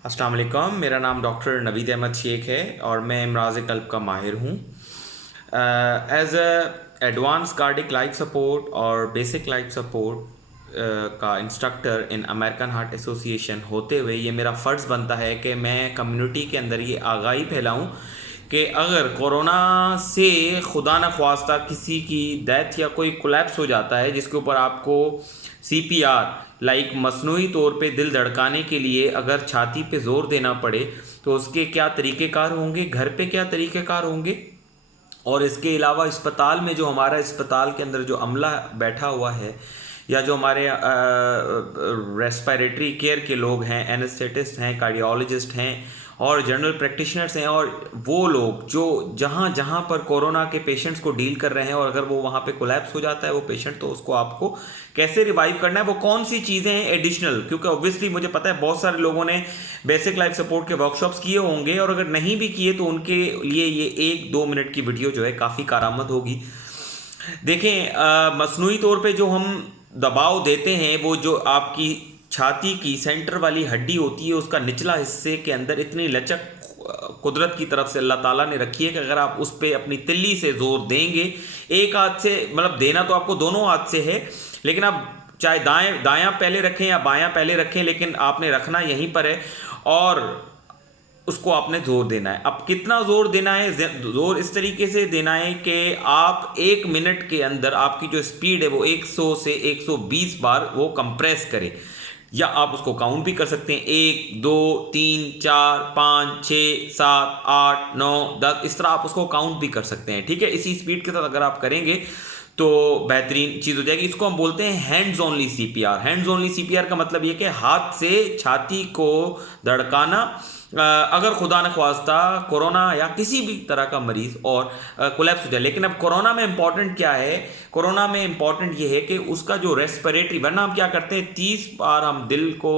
अस्सलाम वालेकुम। मेरा नाम डॉक्टर नवीद अहमद शेख है और मैं इमराज कल्ब का माहिर हूँ। As a advance cardiac life support और बेसिक लाइफ सपोर्ट का instructor in American Heart Association होते हुए ये मेरा फ़र्ज़ बनता है कि मैं कम्युनिटी के अंदर ये आगाही फैलाऊँ कि अगर कोरोना से खुदा न ख्वास्ता किसी की डेथ या कोई कोलैप्स हो जाता है जिसके ऊपर आपको सीपीआर लाइक मसनूई तौर पे दिल धड़काने के लिए अगर छाती पे ज़ोर देना पड़े तो उसके क्या तरीक़ेकार होंगे, घर पे क्या तरीक़ेकार होंगे। और इसके अलावा अस्पताल में जो हमारा अस्पताल के अंदर जो अमला बैठा हुआ है या जो हमारे रेस्पिरेटरी केयर के लोग हैं, एनेस्थेटिस्ट हैं, कार्डियोलॉजिस्ट हैं और जनरल प्रैक्टिशनर्स हैं, और वो लोग जो जहाँ जहाँ पर कोरोना के पेशेंट्स को डील कर रहे हैं और अगर वो वहाँ पे कोलैप्स हो जाता है वो पेशेंट, तो उसको आपको कैसे रिवाइव करना है, वो कौन सी चीज़ें हैं एडिशनल। क्योंकि ऑब्वियसली मुझे पता है बहुत सारे लोगों ने बेसिक लाइफ सपोर्ट के वर्कशॉप्स किए होंगे और अगर नहीं भी किए तो उनके लिए ये 1-2 मिनट की वीडियो जो है काफ़ी कारआमद होगी। देखें, मसनूई तौर पे जो हम दबाव देते हैं वो जो आपकी छाती की सेंटर वाली हड्डी होती है उसका निचला हिस्से के अंदर इतनी लचक कुदरत की तरफ से अल्लाह ताला ने रखी है कि अगर आप उस पर अपनी तिल्ली से जोर देंगे, एक हाथ से, मतलब देना तो आपको दोनों हाथ से है, लेकिन आप चाहे दायां पहले रखें या बायां पहले रखें, लेकिन आपने रखना यहीं पर है और उसको आपने जोर देना है। अब कितना जोर देना है? जोर इस तरीके से देना है कि आप 1 मिनट के अंदर आपकी जो स्पीड है वो 100 से 120 बार वो कंप्रेस करें, या आप उसको काउंट भी कर सकते हैं 1 2 3 4 5 6 7 8 9 10, इस तरह आप उसको काउंट भी कर सकते हैं। ठीक है, इसी स्पीड के साथ अगर आप करेंगे तो बेहतरीन चीज़ हो जाएगी। इसको हम बोलते हैं hands only CPR. Hands only CPR का मतलब ये कि हाथ से छाती को धड़काना अगर खुदा न ख्वास्ता कोरोना या किसी भी तरह का मरीज़ और कोलैप्स हो जाए। लेकिन अब कोरोना में इंपॉर्टेंट क्या है? कोरोना में इंपॉर्टेंट ये है कि उसका जो रेस्पिरेटरी, वरना हम क्या करते हैं 30 बार हम दिल को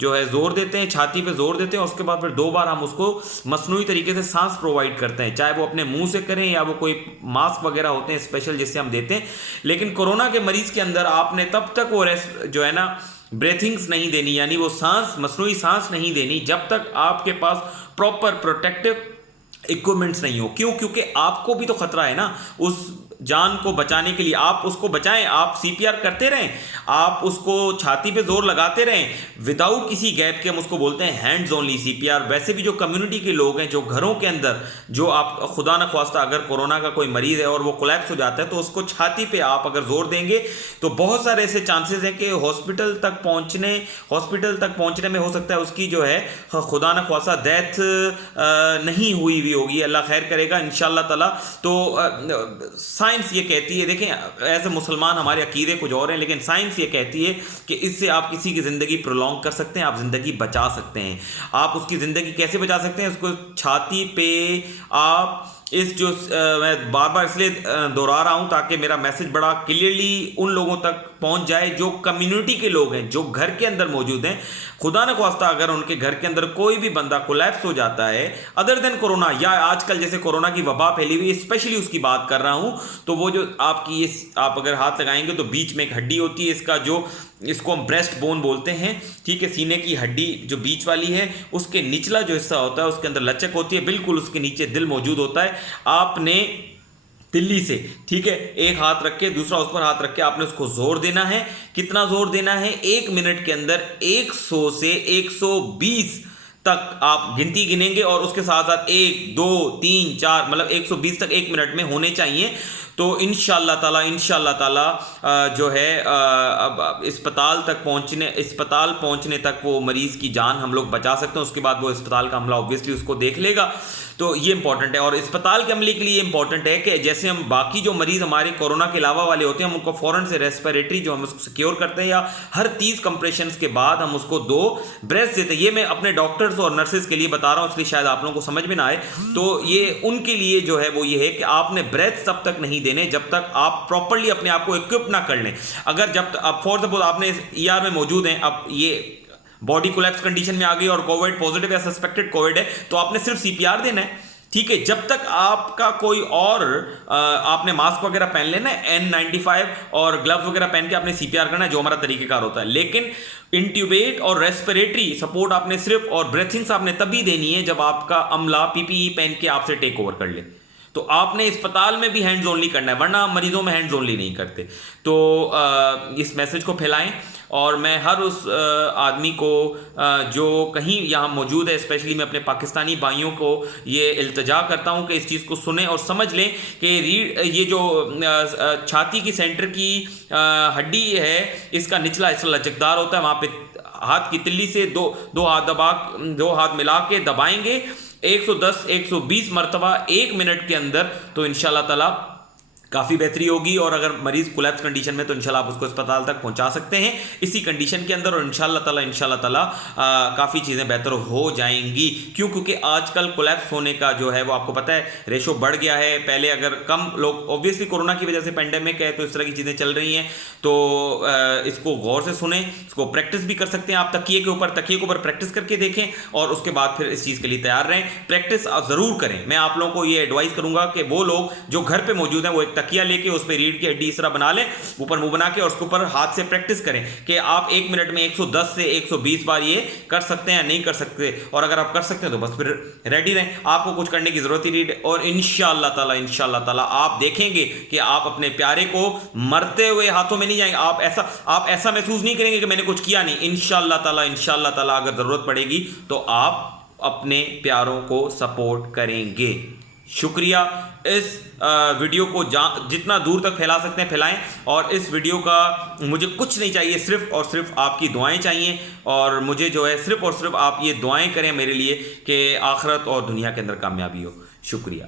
जो है जोर देते हैं, छाती पे जोर देते हैं, उसके बाद फिर 2 बार हम उसको मसनूई तरीके से सांस प्रोवाइड करते हैं, चाहे वो अपने मुंह से करें या वो कोई मास्क वगैरह होते हैं स्पेशल जिससे हम देते हैं। लेकिन कोरोना के मरीज़ के अंदर आपने तब तक वो जो है ना ब्रेथिंग्स नहीं देनी, यानी वो सांस, मसनूई सांस नहीं देनी जब तक आपके पास प्रॉपर प्रोटेक्टिव इक्विपमेंट्स नहीं हो। क्यों? क्योंकि आपको भी तो खतरा है ना उस जान को बचाने के लिए। आप उसको बचाएं, आप सीपीआर करते रहें, आप उसको छाती पे जोर लगाते रहें विदाउट किसी गैप के। हम उसको बोलते हैं हैंड्स ओनली सीपीआर। वैसे भी जो कम्युनिटी के लोग हैं, जो घरों के अंदर, जो आप खुदा न ख्वास्ता अगर कोरोना का कोई मरीज है और वो कोलैप्स हो जाता है तो उसको छाती पे आप अगर जोर देंगे तो बहुत सारे ऐसे चांसेस हैं कि हॉस्पिटल तक पहुंचने में हो सकता है उसकी जो है खुदा न ख्वास्ता डेथ नहीं हुई हुई होगी, अल्लाह खैर करेगा इंशाअल्लाह ताला। तो साइंस ये कहती है, देखें एज ए मुसलमान हमारे अकीदे कुछ और हैं, लेकिन साइंस ये कहती है कि इससे आप किसी की ज़िंदगी प्रोलॉन्ग कर सकते हैं, आप ज़िंदगी बचा सकते हैं। आप उसकी ज़िंदगी कैसे बचा सकते हैं? उसको छाती पे आप इस जो मैं बार बार इसलिए दोहरा रहा हूँ ताकि मेरा मैसेज बड़ा क्लियरली उन लोगों तक पहुँच जाए जो कम्युनिटी के लोग हैं, जो घर के अंदर मौजूद हैं। खुदा न ख्वास्ता अगर उनके घर के अंदर कोई भी बंदा कोलैप्स हो जाता है अदर देन कोरोना, या आजकल जैसे कोरोना की वबा फैली हुई है, स्पेशली उसकी बात कर रहा हूँ, तो वो जो आपकी आप अगर हाथ लगाएंगे तो बीच में एक हड्डी होती है, इसका जो इसको हम ब्रेस्ट बोन बोलते हैं, ठीक है, सीने की हड्डी जो बीच वाली है, उसके निचला जो हिस्सा होता है उसके अंदर लचक होती है, बिल्कुल उसके नीचे दिल मौजूद होता है। आपने तिल्ली से, ठीक है, एक हाथ रख के दूसरा उस पर हाथ रख के आपने उसको जोर देना है। कितना जोर देना है? 1 मिनट के अंदर 100 से 120 तक आप गिनती गिनेंगे और उसके साथ साथ 1 2 3 4 मतलब 120 तक 1 मिनट में होने चाहिए। तो इंशाअल्लाह ताला जो है अब अस्पताल पहुंचने तक वो मरीज़ की जान हम लोग बचा सकते हैं। उसके बाद वो अस्पताल का अमला ऑब्वियसली उसको देख लेगा, तो ये इंपॉर्टेंट है। और अस्पताल के अमले के लिए इंपॉर्टेंट है कि जैसे हम बाकी जो मरीज़ हमारे कोरोना के अलावा वाले होते हैं हम उनको फ़ौरन से रेस्पिरेटरी जो हम उसको सिक्योर करते हैं, या हर 30 कंप्रेशंस के बाद हम उसको 2 ब्रेथ्स देते हैं। ये मैं अपने डॉक्टर्स और नर्सेज के लिए बता रहा हूँ, इसलिए शायद आप लोगों को समझ में ना आए। तो ये उनके लिए जो है वो ये है कि आपने ब्रेथ तब तक नहीं देने जब तक आप प्रॉपर्ली अपने आप को इक्विप ना कर लें। अगर जब अब फॉर सपोज आपने ईआर में मौजूद हैं, अब ये बॉडी कोलैप्स कंडीशन में आ गई और कोविड पॉजिटिव या सस्पेक्टेड कोविड है, तो आपने सिर्फ सीपीआर देना है। ठीक है। जब तक आपका कोई और आपने मास्क वगैरह पहन लेना, N95 और ग्लव्स वगैरह पहन के आपने सीपीआर करना है, जो हमारा तरीकेकार होता है। लेकिन इंट्यूबेट और रेस्पिरेटरी सपोर्ट आपने सिर्फ और ब्रेथिंग्स आपने तभी देनी है जब आपका अमला पीपीई पहन के आपसे टेक ओवर कर ले। तो आपने अस्पताल में भी हैंड्स ओनली करना है, वरना मरीजों में हैंड्स ओनली नहीं करते। तो इस मैसेज को फैलाएं। और मैं हर उस आदमी को जो कहीं यहाँ मौजूद है, स्पेशली मैं अपने पाकिस्तानी भाइयों को ये इल्तजा करता हूँ कि इस चीज़ को सुने और समझ लें कि ये जो छाती की सेंटर की हड्डी है, इसका निचला हिस्सा लचकदार होता है। वहाँ पे हाथ की तिल्ली से दो हाथ मिला के दबाएंगे 110-120 मरतबा 1 मिनट के अंदर, तो इंशाल्लाह ताला काफ़ी बेहतरी होगी। और अगर मरीज कोलैप्स कंडीशन में, तो इंशाल्लाह आप उसको अस्पताल तक पहुंचा सकते हैं इसी कंडीशन के अंदर। और इंशाल्लाह ताला काफ़ी चीज़ें बेहतर हो जाएंगी। क्यों? क्योंकि आजकल कोलैप्स होने का जो है वो आपको पता है रेशो बढ़ गया है। पहले अगर कम लोग, ऑब्वियसली कोरोना की वजह से पेंडेमिक है तो इस तरह की चीज़ें चल रही हैं, तो इसको गौर से सुने, इसको प्रैक्टिस भी कर सकते हैं आप। तकिए के ऊपर प्रैक्टिस करके देखें और उसके बाद फिर इस चीज़ के लिए तैयार रहें। प्रैक्टिस ज़रूर करें। मैं आप लोगों को ये एडवाइस करूँगा कि वो लोग जो घर पर मौजूद हैं वो एक तकिया लेके उस पर रीढ़ की हड्डी इस तरह बना लें, ऊपर मुंह बना के, और उसके ऊपर हाथ से प्रैक्टिस करें कि आप 1 मिनट में 110 से 120 बार ये कर सकते हैं या नहीं कर सकते। और अगर आप कर सकते हैं तो बस फिर रेडी रहें, आपको कुछ करने की जरूरत ही नहीं। और इंशाअल्लाह ताला आप देखेंगे कि आप अपने प्यारे को मरते हुए हाथों में नहीं जाएंगे। आप ऐसा महसूस नहीं करेंगे कि मैंने कुछ किया नहीं। इंशाअल्लाह ताला अगर जरूरत पड़ेगी तो आप अपने प्यारों को सपोर्ट करेंगे। शुक्रिया। इस वीडियो को जितना दूर तक फैला सकते हैं फैलाएं। और इस वीडियो का मुझे कुछ नहीं चाहिए, सिर्फ और सिर्फ आपकी दुआएं चाहिए। और मुझे जो है सिर्फ और सिर्फ आप ये दुआएं करें मेरे लिए कि आखिरत और दुनिया के अंदर कामयाबी हो। शुक्रिया।